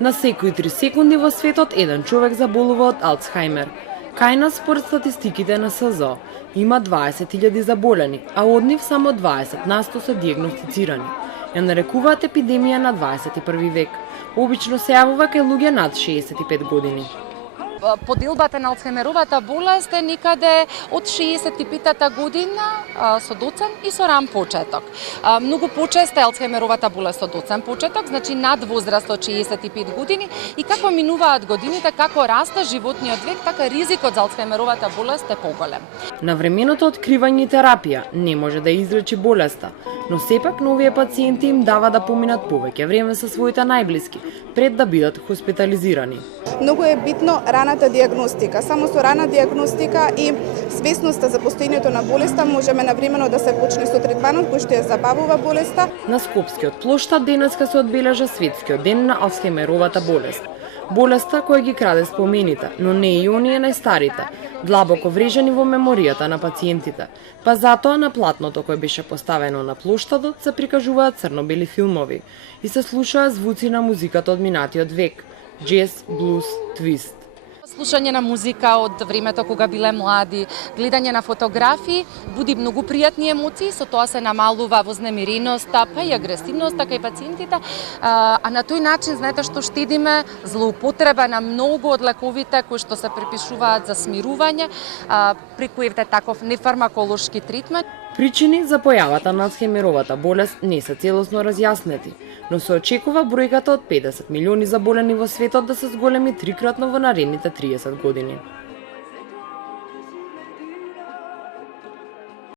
На секои 3 секунди во светот еден човек заболува од Алцхаймер. Кај нас, според статистиките на СЗО, има 20.000 заболени, а од нив само 20% се диагностицирани. Ја нарекуваат епидемија на 21 век. Обично се јавува кај луѓе над 65 години. Поделбата на Алцхаймеровата болест е некаде од 65-та година со доцен и со ран почеток. Многу почесто е Алцхаймеровата болест со доцен почеток, значи над возраст од 65 години, и како минуваат годините, како расте животниот век, така ризикот за Алцхаймеровата болест е поголем. Навременото откривање и терапија не може да излечи болеста, но сепак на овие пациенти им дава да поминат повеќе време со своите најблиски пред да бидат хоспитализирани. Многу е битно раната диагностика. Само со рана диагностика и свесноста за постоењето на болеста можеме навремено да се почне со третманот кој што ја забавува болеста. На Скопскиот плоштад денеска се одбележа светскиот ден на Алцхаймеровата болест. Болеста која ги краде спомените, но не и оние најстарите, длабоко врежани во меморијата на пациентите. Па затоа на платното кој беше поставено на плоштадот се прикажуваат црно-бели филмови и се слушаат звуци на музиката од минатиот век, джез, блуз, твист. Слушање на музика од времето кога биле млади, гледање на фотографии буди многу пријатни емоции, со тоа се намалува вознемиреноста, па и агресивноста кај пациентите, а на тој начин знаете што штедиме злоупотреба на многу од лековите кои што се препишуваат за смирување, преку таков нефармаколошки третмент. Причини за појавата на Алцхаймеровата болест не се целосно разјаснети, но се очекува бројката од 50 милиони заболени во светот да се зголеми трикратно во наредните 30 години.